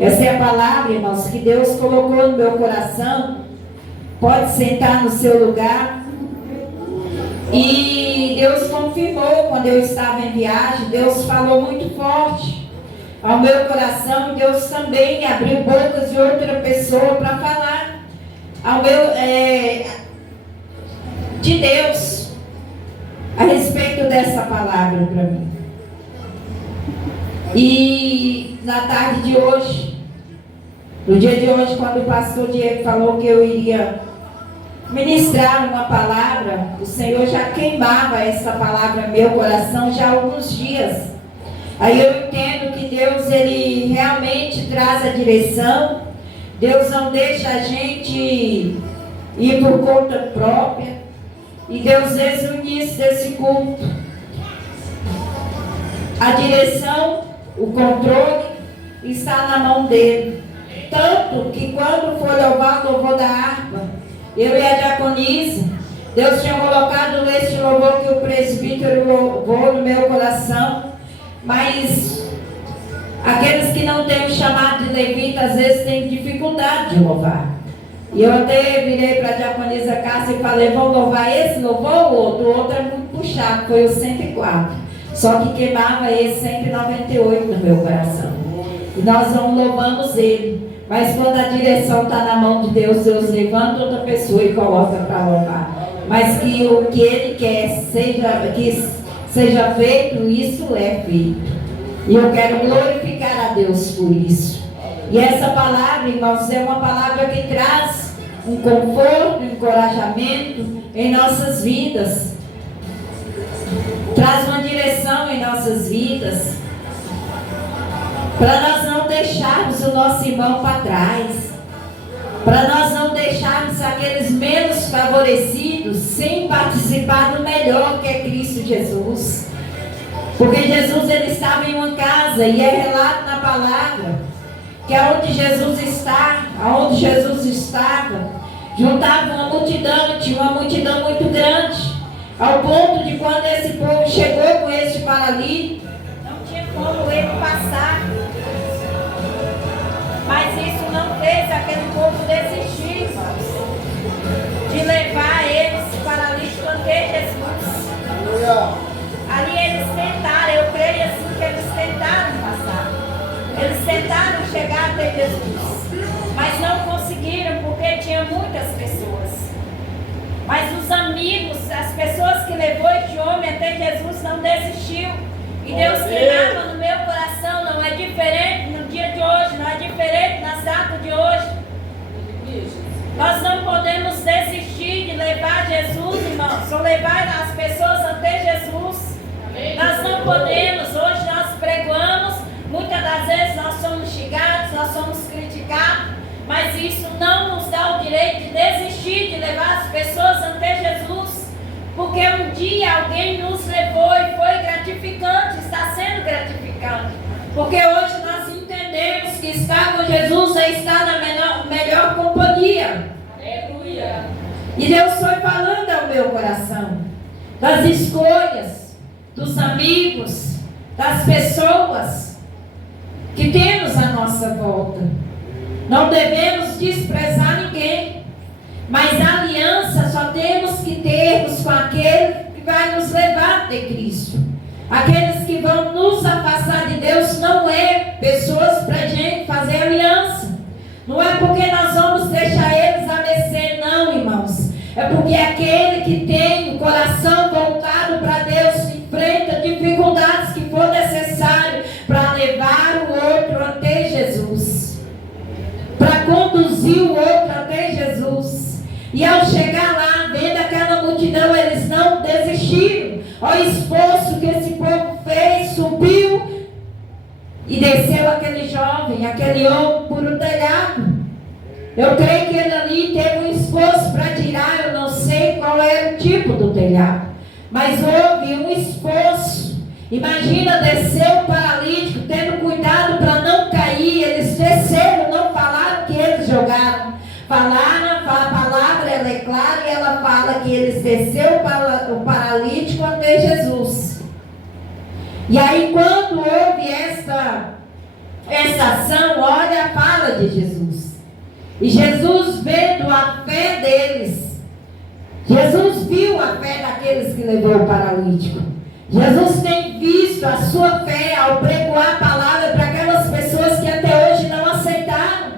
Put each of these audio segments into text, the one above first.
Essa é a palavra, irmãos, que Deus colocou no meu coração. Pode sentar no seu lugar. E Deus confirmou quando eu estava em viagem. Deus falou muito forte ao meu coração. E Deus também abriu bocas de outra pessoa para falar ao meu, de Deus a respeito dessa palavra para mim. E na tarde de hoje, no dia de hoje, quando o pastor Diego falou que eu iria ministrar uma palavra, o Senhor já queimava essa palavra no meu coração já há alguns dias. Aí eu entendo que Deus, Ele realmente traz a direção. Deus não deixa a gente ir por conta própria. E Deus, desde o início desse culto, a direção, o controle está na mão dele. Tanto que quando for louvar o louvor da harpa, eu e a diaconisa, Deus tinha colocado este louvor que o presbítero louvou no meu coração. Mas aqueles que não têm o chamado de levita, às vezes têm dificuldade de louvar. E eu até virei para a diaconisa Cássia e falei, vamos louvar esse louvor ou outro? O outro é muito puxado, foi o 104. Só que queimava esse 198 no meu coração. E nós não louvamos ele. Mas quando a direção está na mão de Deus, Deus levanta outra pessoa e coloca para louvar. Mas que o que Ele quer que seja feito, isso é feito. E eu quero glorificar a Deus por isso. E essa palavra, irmãos, é uma palavra que traz um conforto, um encorajamento em nossas vidas. Traz uma direção em nossas vidas. Para nós não deixarmos o nosso irmão para trás. Para nós não deixarmos aqueles menos favorecidos sem participar do melhor que é Cristo Jesus. Porque Jesus, ele estava em uma casa e é relato na palavra que aonde Jesus estava, juntava uma multidão, tinha uma multidão muito grande, ao ponto de quando esse povo chegou com este paralítico, não tinha como ele passar. Mas isso não fez aquele povo desistir, irmãos, de levar eles paralíticos até Jesus. Ali eles tentaram, eu creio assim que eles tentaram passar. Eles tentaram chegar até Jesus, mas não conseguiram porque tinha muitas pessoas. Mas os amigos, as pessoas que levou este homem até Jesus não desistiu. E Deus queimava no meu coração, não é diferente no dia de hoje, não é diferente na data de hoje. Nós não podemos desistir de levar Jesus, irmãos, ou levar as pessoas até Jesus. Nós não podemos, hoje nós pregamos, muitas das vezes nós somos xingados, nós somos criticados, mas isso não nos dá o direito de desistir de levar as pessoas até Jesus. Porque um dia alguém nos levou e foi gratificante, está sendo gratificante. Porque hoje nós entendemos que estar com Jesus é estar na melhor companhia. Aleluia. E Deus foi falando ao meu coração das escolhas, dos amigos, das pessoas que temos à nossa volta. Não devemos desprezar ninguém. Mas a aliança só temos que termos com aquele que vai nos levar até Cristo. Aqueles que vão nos afastar de Deus não é pessoas para a gente fazer aliança. Não é porque nós vamos deixar eles a mercê, não, irmãos. É porque aquele que tem o coração voltado para Deus enfrenta dificuldades que for necessário para levar o outro até Jesus. Para conduzir o outro até Jesus. E ao chegar lá, vendo aquela multidão, eles não desistiram. Ao esforço que esse povo fez, subiu e desceu aquele jovem, aquele homem por um telhado. Eu creio que ele ali teve um esforço para tirar, eu não sei qual era o tipo do telhado, mas houve um esforço. Imagina descer o paralítico, tendo cuidado para não cair. Eles desceram, não falaram que eles jogaram. Falaram, a palavra ela é clara e ela fala que eles desceram o paralítico até Jesus. E aí quando houve essa ação, olha, de Jesus. E Jesus, vendo a fé deles, Jesus viu a fé daqueles que levou o paralítico. Jesus tem visto a sua fé ao pregoar a palavra para aquelas pessoas que até hoje não aceitaram.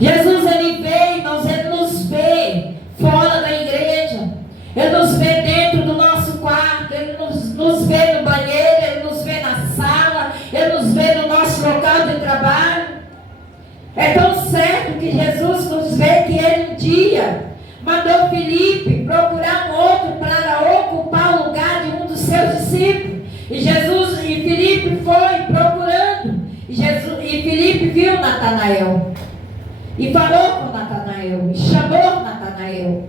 Jesus, ele vê, irmãos, ele nos vê fora da igreja. Ele nos vê dentro do nosso quarto, ele nos vê no banheiro, ele nos vê na sala, ele nos vê no nosso local de trabalho. É tão certo que Jesus nos vê que ele um dia mandou Filipe procurar um outro para ocupar o lugar de um dos seus discípulos. E Filipe foi procurando. E Filipe viu Natanael. E falou com Natanael. E chamou Natanael.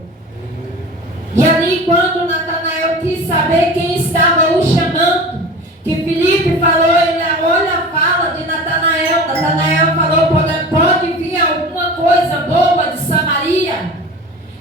E ali, quando Natanael quis saber quem estava o chamando, que Filipe falou, ele olha a fala de Natanael. Natanael falou, pode vir alguma coisa boa de Samaria?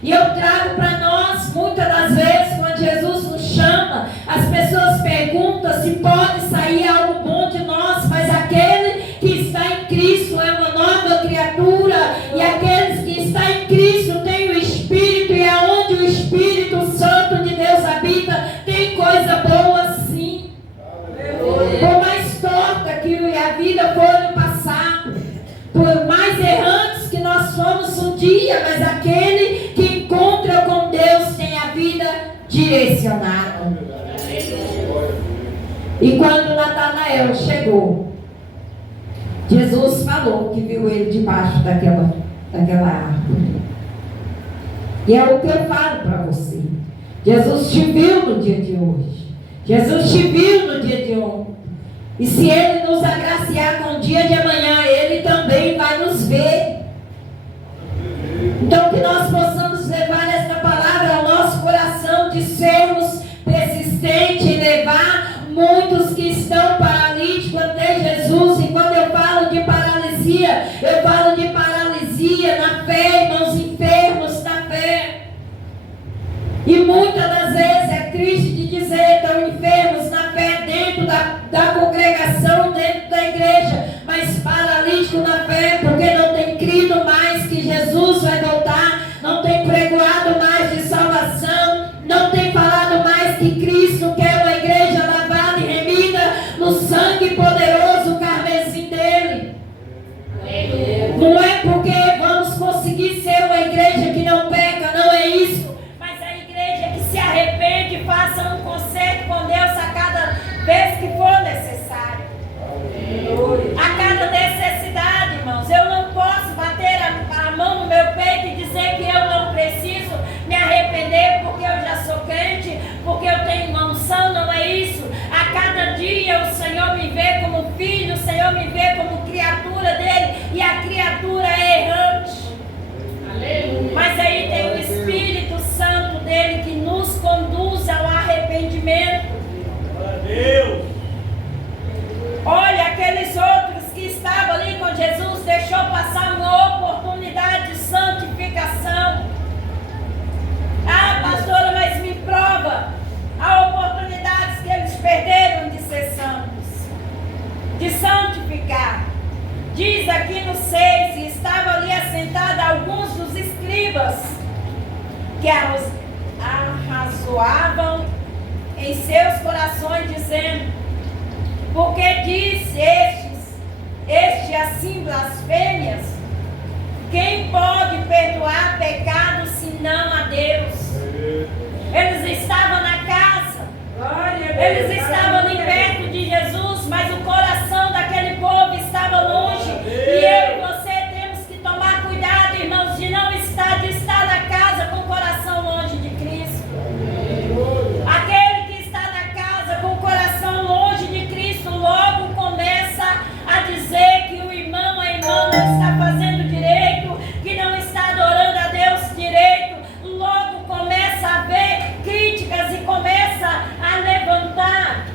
E eu trago para nós, muitas das vezes, quando Jesus nos chama, as pessoas perguntam se pode sair algo bom de nós, mas aquele que está em Cristo é uma nova criatura, e aqueles que estão em Cristo têm o Espírito, e aonde o Espírito Santo de Deus habita, tem coisa boa sim. Por mais torta que a vida foi no passado, por mais errantes que nós fomos um dia, mas aquele que encontra com Deus tem a vida direcionada. E quando Natanael chegou, Jesus falou que viu ele debaixo daquela árvore. E é o que eu falo para você. Jesus te viu no dia de hoje. Jesus te viu no dia de ontem. E se Ele nos agraciar com o dia de amanhã, Ele também vai nos ver. Então que nós possamos levar esta palavra ao nosso coração, de sermos persistentes e levar muitos que estão paralíticos até Jesus. E quando eu falo de paralisia, eu falo de paralisia na fé, irmãos, enfermos na fé. E muitas das vezes é triste de dizer, estão enfermos na fé dentro da congregação, dentro da igreja, mas paralítico na fé, porque não tem crido mais que Jesus vai voltar, não tem pregoado mais de salvação, não tem falado mais que Cristo quer uma igreja lavada e remida no sangue poderoso carmesim dele. Não é porque vamos conseguir ser uma igreja que não peca, não é isso. Mas a igreja que se arrepende, faça um concerto com Deus a cada vez que for necessário. A cada necessidade, irmãos. Eu não posso bater a mão no meu peito e dizer que eu não preciso me arrepender porque eu já sou crente, porque eu tenho uma unção, não é isso. A cada dia o Senhor me vê como filho, o Senhor me vê como criatura dele, e a criatura é errante. Aleluia. Mas aí tem o Espírito Santo dele que nos conduz ao arrependimento. Deus. Olha, aqueles outros que estavam ali com Jesus, deixou passar uma oportunidade de santificação. Ah, pastora, mas me prova a oportunidade que eles perderam de ser santos, de santificar. Diz aqui no 6, e estavam ali assentados alguns dos escribas, que arrazoavam em seus corações, dizendo: porque diz este assim blasfêmias? Quem pode perdoar pecados senão a Deus? Eles estavam na casa, eles estavam ali perto de Jesus, mas o coração daquele povo estava longe. E eu e você temos que tomar cuidado, irmãos, de não estar na casa com o coração longe de Cristo. Aquele que está na casa com o coração longe de Cristo, logo começa a dizer que o irmão, a irmã não está fazendo direito, que não está adorando a Deus direito. Logo começa a ver críticas e começa a levantar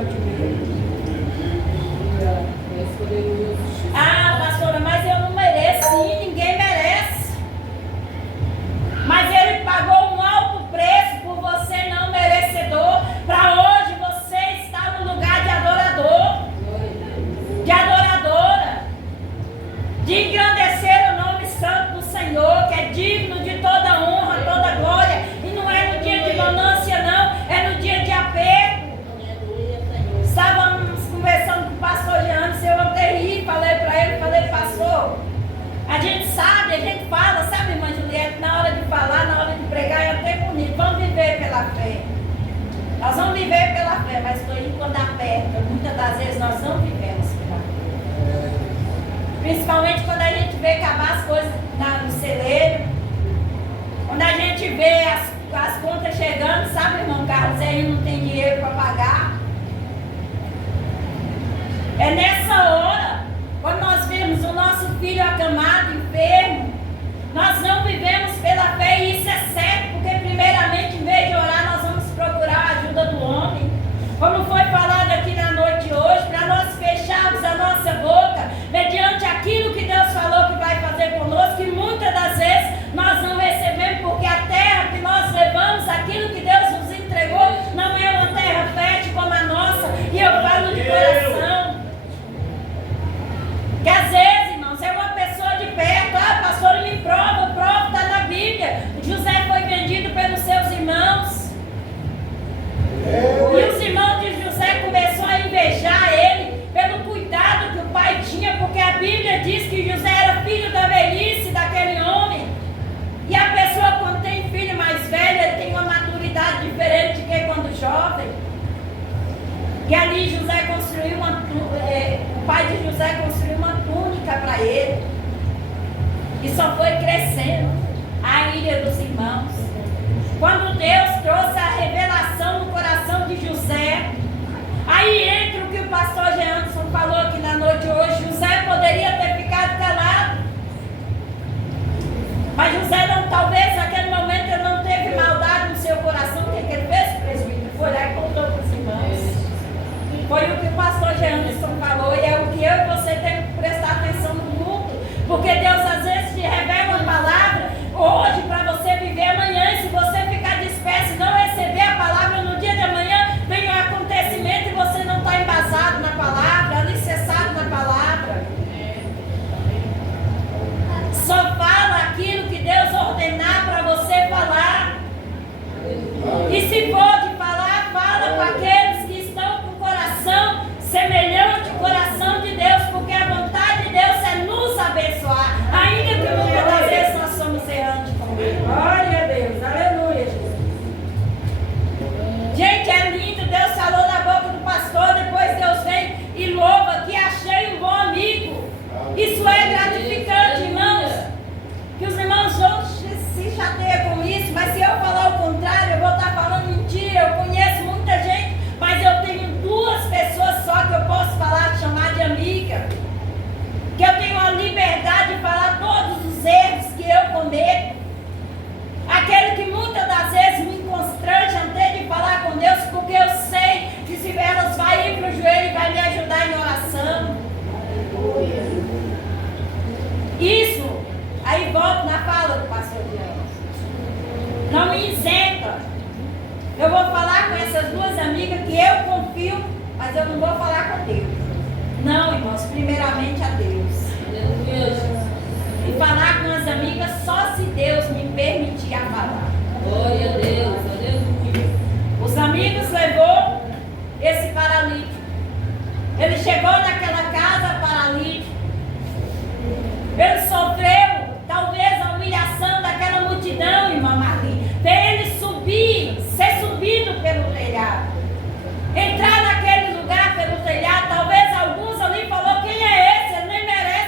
perante Ele. Ah, pastora, mas eu não mereço. Sim, ninguém merece. Mas Ele pagou um alto preço por você não merecedor, para hoje você estar no lugar de adorador, de adoradora, de engrandecer o nome santo do Senhor, que é digno de toda honra, toda glória. E não é no dia de bonância não, é no dia de aperto. Estávamos conversando com o pastor Jean, eu ontem falei para ele, pastor, a gente sabe, a gente fala, sabe, irmã Juliette, na hora de falar, na hora de pregar, é até bonito, vamos viver pela fé. Nós vamos viver pela fé, mas estou indo quando aperta. Muitas das vezes nós não vivemos pela fé. Principalmente quando a gente vê acabar as coisas no celeiro, quando a gente vê as contas chegando, sabe, irmão Carlos, aí não tem dinheiro para pagar. É nessa hora, quando nós vemos o nosso filho acamado, enfermo, nós não vivemos pela fé, e isso é certo, porque primeiramente, em vez de orar, nós vamos procurar a ajuda do homem. Como foi falado aqui na noite de hoje, para nós fecharmos a nossa boca, mediante aquilo que Deus falou que vai fazer conosco, que muitas das vezes nós não recebemos, porque a terra que nós levamos, aquilo que Deus nos entregou, não é uma terra fértil como a nossa, e eu falo de coração. Que às vezes, irmãos, é uma pessoa de perto, pastor, me prova, está na Bíblia. José foi vendido pelos seus irmãos. E os irmãos de José começaram a invejar ele pelo cuidado que o pai tinha, porque a Bíblia diz que José era filho da velhice daquele homem. E a pessoa, quando tem filho mais velho, ele tem uma maturidade diferente do que quando jovem. E ali José construiu o pai de José construiu uma túnica para ele. E só foi crescendo a ira dos irmãos. Quando Deus trouxe a revelação no coração de José, aí entra o que o pastor Jeanson falou aqui na noite hoje. José poderia ter ficado calado. Mas José não, talvez naquele momento ele não teve maldade no seu coração. O que ele fez, presbítero? Foi lá e contou para os irmãos. Foi o que o pastor Jeanson falou, e é o que eu e você temos que prestar atenção no mundo, porque Deus às vezes te revela uma palavra hoje para você viver amanhã, e se você ficar disperso e não receber a palavra no dia de amanhã, vem um acontecimento e você não está embasado na palavra, alicerçado na palavra. Só fala aquilo que Deus ordenar para você falar. E se pode falar, fala com aqueles que estão com o coração semelhante ao coração de Deus, porque a vontade de Deus é nos abençoar, ainda que muitas das vezes nós somos errantes com Ele. Glória a Deus, aleluia, Jesus. Gente, é lindo, Deus falou na boca do pastor, depois Deus vem e louva que achei um bom amigo. Isso é gratificante, irmãos. Que os irmãos vão se chateiam com isso, mas se eu falar o contrário, eu vou estar falando mentira. Eu conheço muita gente, mas eu tenho duas pessoas só que eu posso falar, chamar de amiga. Que eu tenho a liberdade de falar todos os erros que eu cometo. Aquele que muitas das vezes me constrange até de falar com Deus, porque eu sei que se elas vão ir para o joelho e vai me ajudar em oração. Isso, aí volto na fala do pastor Dias. Não me isenta. Eu vou falar com essas duas amigas que eu confio, mas eu não vou falar com Deus. Não, irmãos, primeiramente a Deus. E falar com as amigas só se Deus me permitir a falar. Glória a Deus, a Deus. Os amigos levou esse paralítico. Ele chegou naquela casa paralítico. Ele sofreu talvez a humilhação daquela multidão, irmã Marli. Ver ele subir, ser subido pelo telhado. Entrar naquele lugar pelo telhado. Talvez alguns ali falou, quem é esse? Ele nem merece.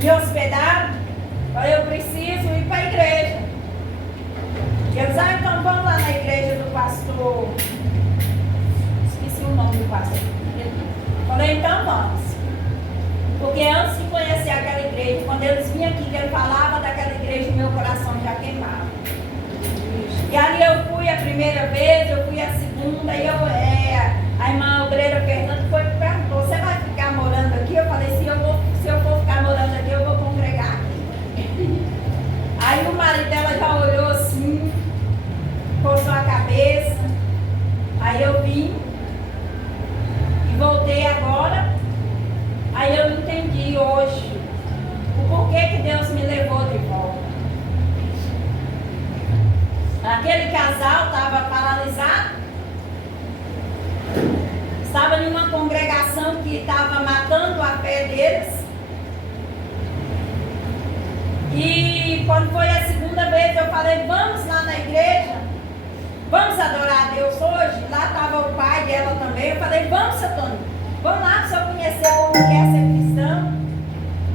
me hospedaram. Falei, eu preciso ir para a igreja. Eles, então vamos lá na igreja do pastor. Esqueci o nome do pastor. Falei, então vamos. Porque antes de conhecer aquela igreja, quando eles vinham aqui, que ele falava daquela igreja, meu coração já queimava. E ali eu fui a primeira vez, eu fui a segunda, e a irmã obreira Fernanda foi e perguntou, você vai ficar morando aqui? Eu falei, se eu for ficar morando aqui, eu vou congregar aqui. Aí o marido dela já olhou assim, coçou a cabeça, aí eu vim e voltei agora. Aí eu entendi hoje o porquê que Deus me levou de volta. Aquele casal estava paralisado, estava em uma congregação que estava matando a fé deles. E quando foi a segunda vez eu falei, vamos lá na igreja, vamos adorar a Deus hoje. Lá estava o pai dela também. Eu falei, vamos, seu Tony, vamos lá para o senhor conhecer como que é ser cristão,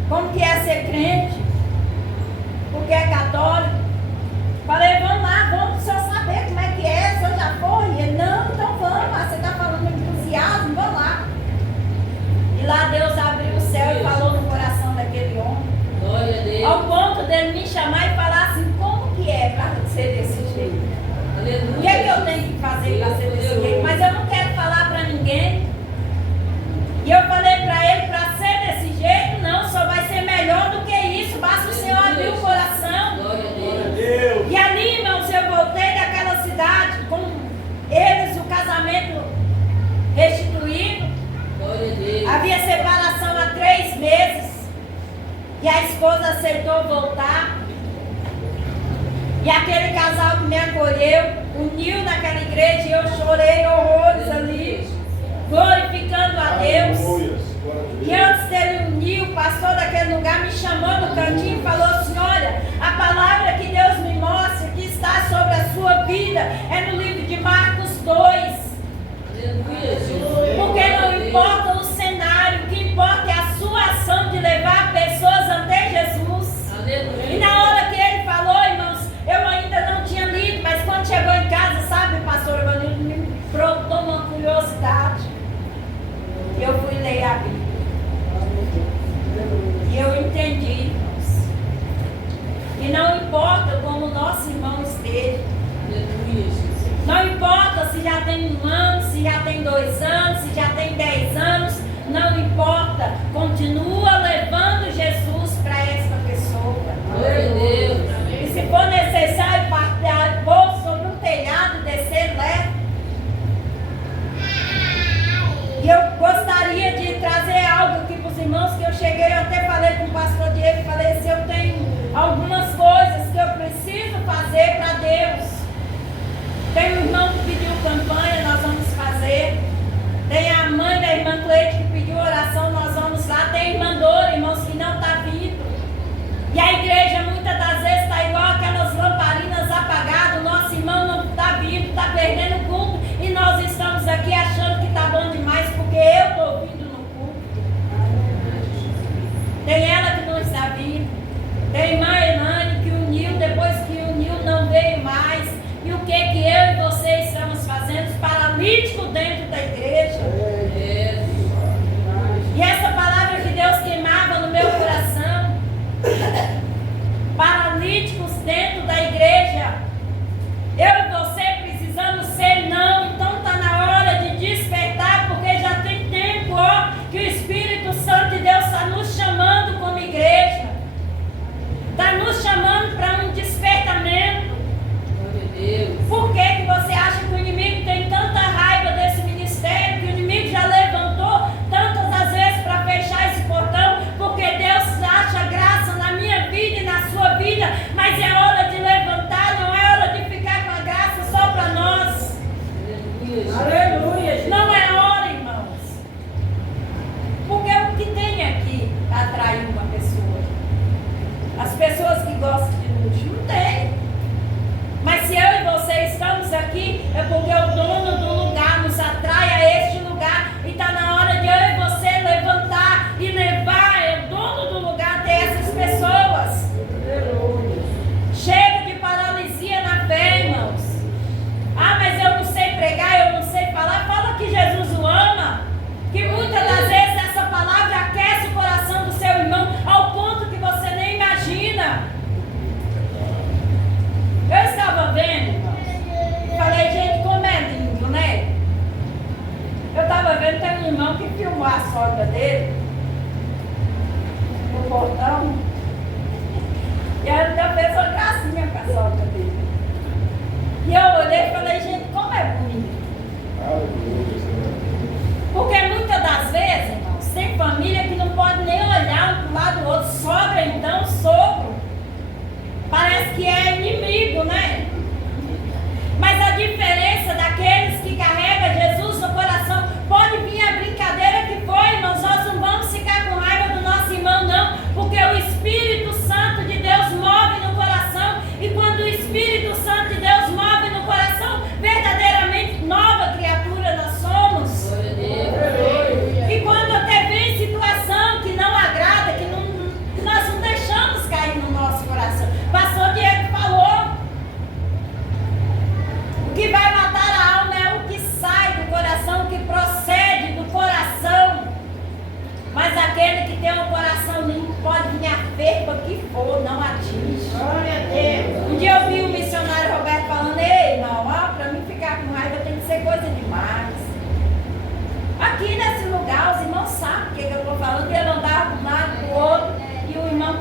como que é ser crente, porque é católico. Falei, vamos lá, vamos para o senhor saber como é que é, o senhor já foi? E ele, não, então vamos, você está falando de entusiasmo, vamos lá. E lá Deus abriu o céu e falou no coração daquele homem. Glória a Deus. Ao ponto dele me chamar e falar assim, como que é para ser desse jeito? Aleluia. O que é que eu tenho que fazer para ser desse jeito? Mas eu não quero falar para ninguém. E eu falei para ele, para ser desse jeito, não, só vai ser melhor do que isso. Basta o Senhor abrir o coração. Glória a Deus. E ali, irmãos, eu voltei daquela cidade com eles, o casamento restituído. Glória a Deus. Havia separação há 3 meses. E a esposa aceitou voltar. E aquele casal que me acolheu, uniu naquela igreja, e eu chorei horrores ali, glorificando a Deus. E antes dele unir, o pastor daquele lugar me chamou no cantinho e falou assim, olha, a palavra que Deus me mostra, que está sobre a sua vida, é no livro de Marcos 2. Porque não importa o cenário, o que importa é a sua ação de levar pessoas até Jesus. E na hora que ele falou, irmãos, eu ainda não tinha lido, mas quando chegou em casa, sabe, pastor Evanildo, me brotou uma curiosidade. Eu fui ler a Bíblia. E eu entendi, irmãos, que não importa como o nosso irmão esteja. Não importa se já tem 1 ano, se já tem 2 anos, se já tem 10 anos, não importa. Continua levando Jesus para essa pessoa. Glória a Deus. E se for necessário partilhar, vou sobre um telhado, descer, leve. E eu gostaria de trazer algo aqui para os irmãos, que eu cheguei, eu até falei com o pastor Diego, falei assim, eu tenho algumas coisas que eu preciso fazer para Deus. Tem um irmão que pediu campanha, nós vamos fazer. Tem a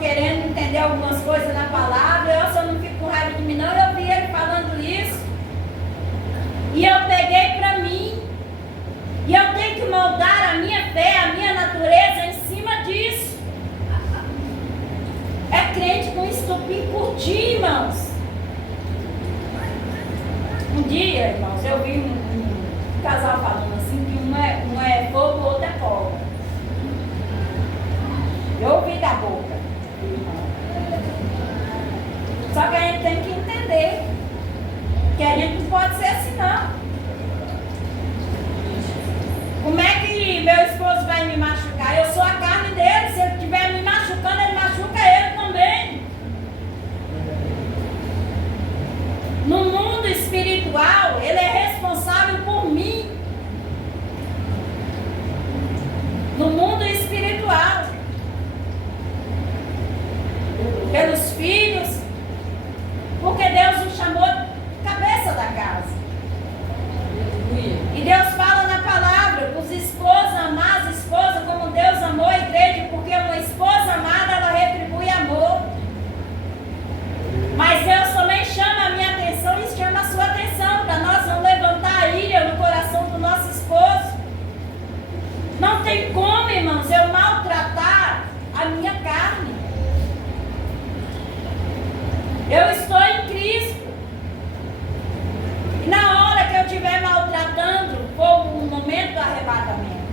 querendo entender algumas coisas na palavra. Eu só não fico com raiva de mim, não. Eu vi ele falando isso. E eu peguei para mim. E eu tenho que moldar a minha fé, a minha natureza em cima disso. É crente com estupim curtir, irmãos. Um dia, irmãos, eu vi um casal falando assim, que um é fogo, o outro é cobra. Eu ouvi da boca. Só que a gente tem que entender que a gente não pode ser assim, não. Como é que meu esposo vai me machucar? Eu sou a carne dele. Se ele estiver me machucando, ele machuca ele também. No mundo espiritual, ele é responsável por mim. No mundo espiritual. Pelos filhos. Porque Deus nos chamou cabeça da casa. E Deus fala na palavra, os esposos amar as esposas como Deus amou a igreja, porque uma esposa amada, ela retribui amor. Mas Deus também chama a minha atenção e chama a sua atenção, para nós não levantar a ira no coração do nosso esposo. Não tem como, irmãos, eu maltratar a minha carne. Eu estou em Cristo. E na hora que eu estiver maltratando, for o momento do arrebatamento.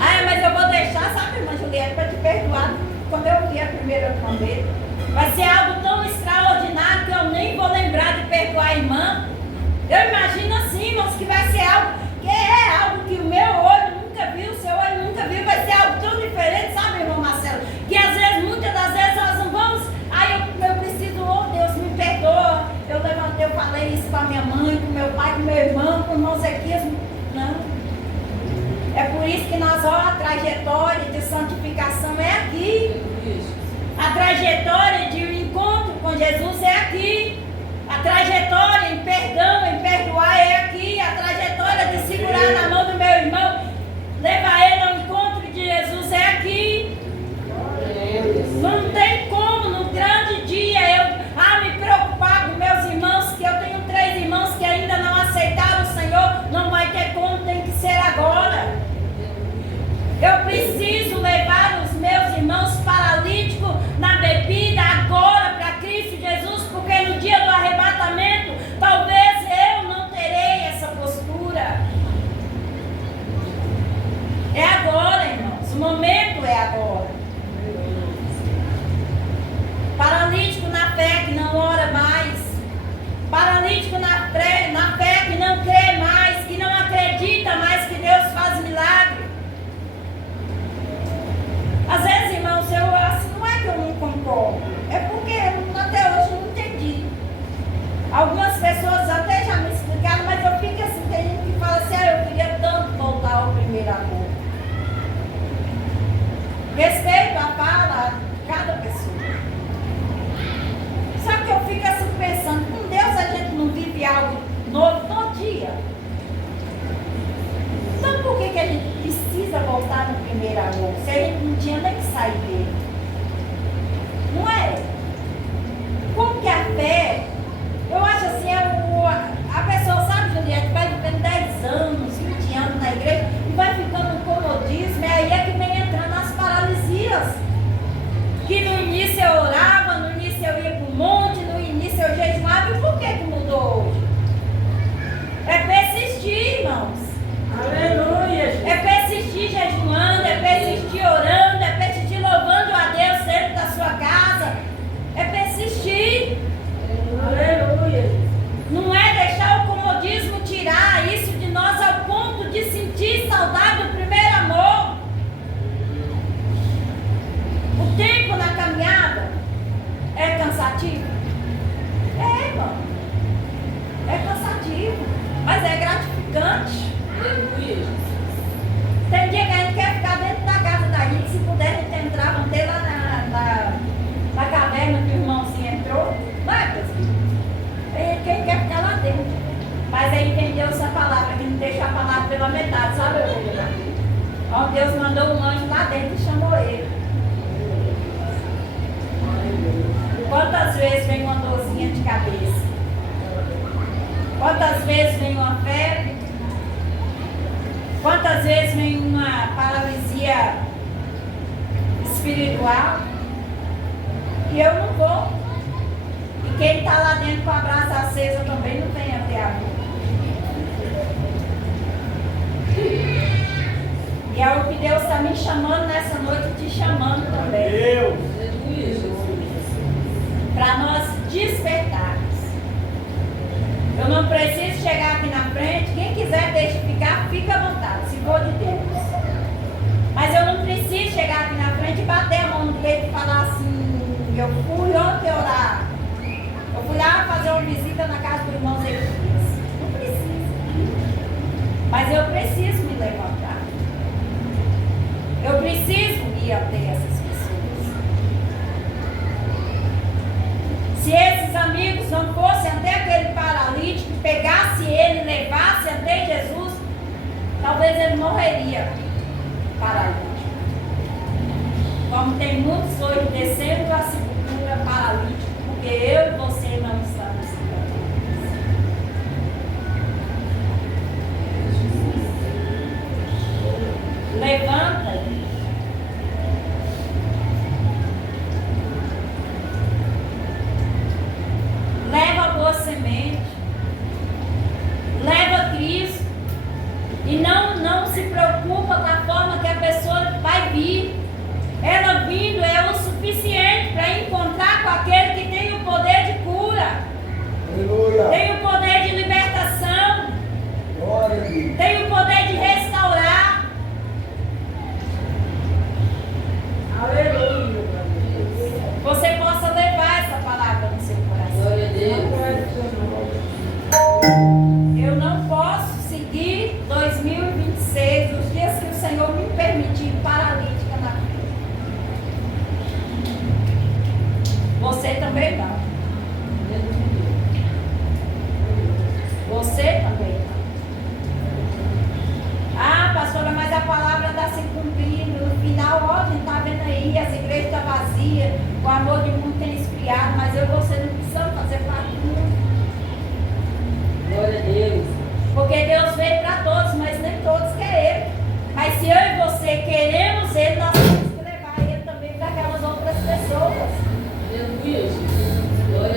Ah, mas eu vou deixar, sabe, irmã Juliette, para te perdoar quando eu vi a primeira vez. Vai ser algo tão extraordinário que eu nem vou lembrar de perdoar a irmã. Eu imagino assim, irmãos, que vai ser algo que é algo que o meu olho nunca viu, o seu olho nunca viu, vai ser algo tão diferente, sabe, irmão Marcelo? Que às vezes, muitas das vezes, nós não vamos. Eu preciso, oh Deus, me perdoa. Eu levantei, eu falei isso para minha mãe, para meu pai, para meu irmão, para o irmão Zequias. Não. É por isso que nós, a trajetória de santificação é aqui. A trajetória de um encontro com Jesus é aqui. A trajetória em perdão, em perdoar é aqui. A trajetória de segurar na mão do meu irmão, levar ele ao encontro de Jesus é aqui. Não tem como, no grande dia, eu me preocupar com meus irmãos, que eu tenho 3 irmãos que ainda não aceitaram o Senhor. Não vai ter como, tem que ser agora. Eu preciso levar os meus irmãos paralíticos na bebida agora para Cristo Jesus, porque no dia do arrebatamento, talvez eu não terei essa postura. É agora, irmãos, o momento é agora. Paralítico na fé que não ora mais. Paralítico na fé que não crê mais, que não acredita mais que Deus faz milagre. Às vezes, irmãos, não é que eu não concordo, é porque até hoje eu não entendi. Algumas pessoas até já me explicaram, mas eu fico assim, tem gente que fala assim, eu queria tanto voltar ao primeiro amor. Respeito a fala de cada pessoa. Só que eu fico assim pensando, com Deus a gente não vive algo novo todo dia. Então por que a gente precisa voltar no primeiro amor? Se a gente não tinha nem que sair dele. Não é? Como que a fé, eu acho assim, a pessoa, sabe, Juliette, vai vivendo 10 anos, 20 anos na igreja e vai ficando um comodismo, e aí é que vem entrando as paralisias. Que no início eu orava, no início eu ia para o monte, no início eu jejuava, e por que mudou hoje? É persistir, irmãos. Aleluia. É persistir jejuando, é persistir orando, é persistir louvando a Deus dentro da sua casa. É persistir. Aleluia. Não é deixar o comodismo tirar isso de nós ao ponto de sentir saudade do primeiro amor. O tempo na caminhada é cansativo? É, irmão. É cansativo, mas é gratificante. Tem dia que a gente quer ficar dentro da casa da gente. Se puder, a gente entrar, vamos ter lá na caverna que o irmãozinho entrou. Não é, pessoal? Quem quer ficar lá dentro. Mas aí entendeu essa palavra, que não deixa a palavra pela metade, sabe? Ó, Deus mandou um anjo lá dentro e chamou ele. Quantas vezes vem uma dorzinha de cabeça? Quantas vezes vem uma febre? Quantas vezes vem uma paralisia espiritual? E eu não vou. E quem está lá dentro com a brasa acesa também não vem até a mim. E é o que Deus está me chamando nessa noite, te chamando também. Deus. Para nós despertarmos. Eu não preciso chegar aqui na frente. Quem quiser testificar, fica à vontade, se for de Deus. Mas eu não preciso chegar aqui na frente e bater a mão no peito e falar assim: eu fui ontem orar. Eu fui lá fazer uma visita na casa do irmão Zequias. Não precisa. Mas eu preciso me levantar. Eu preciso ir até essas pessoas. Se esses amigos não fossem até aquele paralítico, pegasse ele, levasse até Jesus, talvez ele morreria paralítico. Como tem muitos hoje descendo a sepultura paralítico, porque eu e você não estamos cidadãos. Levanta. Leva a boa semente. Leva Cristo. E não se preocupa com a forma que a pessoa vai vir. Ela vindo é o suficiente para encontrar com aquele que tem o poder de cura. Aleluia. Tem o poder de libertação. Glória. Tem o poder de restaurar. Aleluia. Você possa levar essa palavra no seu coração. Glória a Deus. Eu não posso seguir 2026, os dias que o Senhor me permitir, paralítica na vida. Você também não. Você também não. Ah, pastora, mas a palavra está se cumprindo. No final, ó, a gente está vendo aí, as igrejas estão vazias, o amor de mundo tem esfriado, mas eu e você não precisamos fazer parte do mundo. Glória a Deus. Porque Deus veio para todos, mas nem todos querem Ele. Mas se eu e você queremos Ele, nós temos que levar Ele também para aquelas outras pessoas.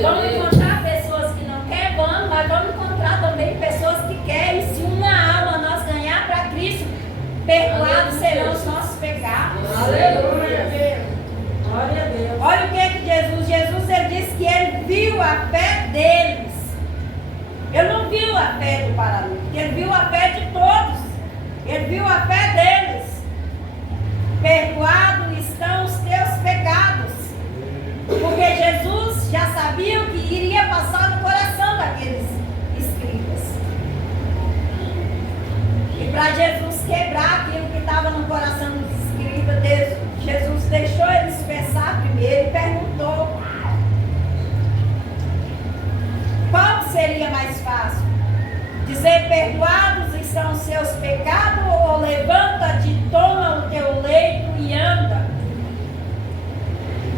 Vamos encontrar pessoas que não querem, mas vamos encontrar também pessoas que querem. E se uma alma nós ganhar para Cristo, perdoados serão os nossos pecados. Aleluia. Glória a Deus. Olha o que Jesus ele disse que ele viu a fé deles. Ele não viu a fé do paralítico, ele viu a fé de todos. Ele viu a fé deles. Perdoados estão os teus pecados. Porque Jesus já sabia o que iria passar no coração daqueles escribas. E para Jesus quebrar aquilo que estava no coração dos escribas, Jesus deixou eles pensar primeiro e perguntou: qual seria mais fácil? Dizer perdoados estão os seus pecados, ou levanta-te, toma o teu leito e anda?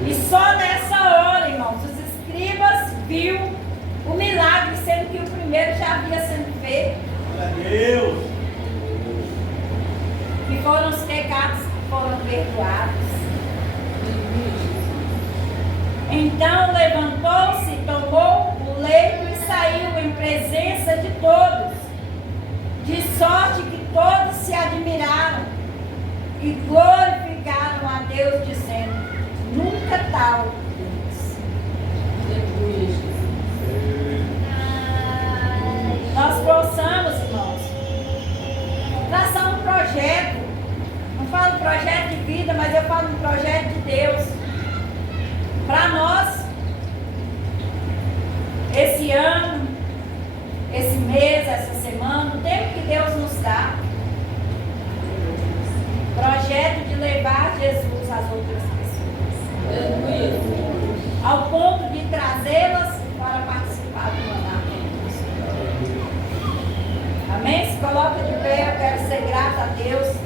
E só nessa hora, irmãos, os escribas viu o milagre, sendo que o primeiro já havia sido feito. Glória a Deus. E foram os pecados que foram perdoados. Então levantou-se, tomou o leito e saiu em presença de todos, de sorte que todos se admiraram e glorificaram a Deus, dizendo: nunca tal Deus. Nós possamos, irmãos, traçar um projeto. Não falo projeto de vida, mas eu falo um projeto de Deus. Para nós, esse ano, esse mês, essa semana, o tempo que Deus nos dá. Projeto de levar Jesus às outras pessoas. Ao ponto de trazê-las para participar do mandato. Amém? Se coloca de pé, eu quero ser grata a Deus.